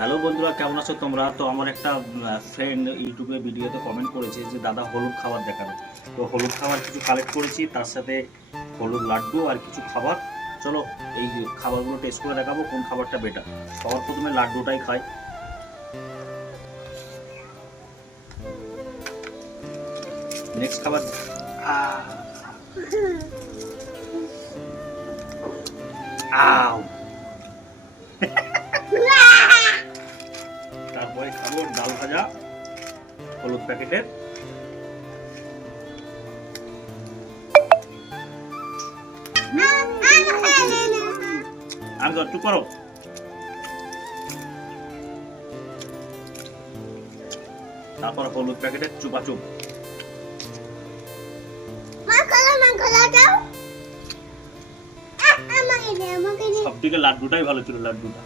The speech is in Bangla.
হ্যালো বন্ধুরা, কেমন আছো তোমরা? তো আমার একটা ফ্রেন্ড ইউটিউবে ভিডিওতে কমেন্ট করেছে যে দাদা হলুদ খাবার দেখাবে। তো হলুদ খাবার কিছু কালেক্ট করেছি, তার সাথে হলুদ লাড্ডু আর কিছু খাবার। চলো এই খাবারগুলো টেস্ট করে দেখাবো কোন খাবারটা বেটার। সবার প্রথমে লাড্ডুটাই খাই। নেক্সট খাবার আও তারপরে খাবো ডাল ভাজা হলুদ প্যাকেটের। আমি তো একটু করো। তারপর হলুদ প্যাকেটের চুপাচুপ। সব থেকে লাড্ডুটাই ভালো ছিল, লাড্ডুটা।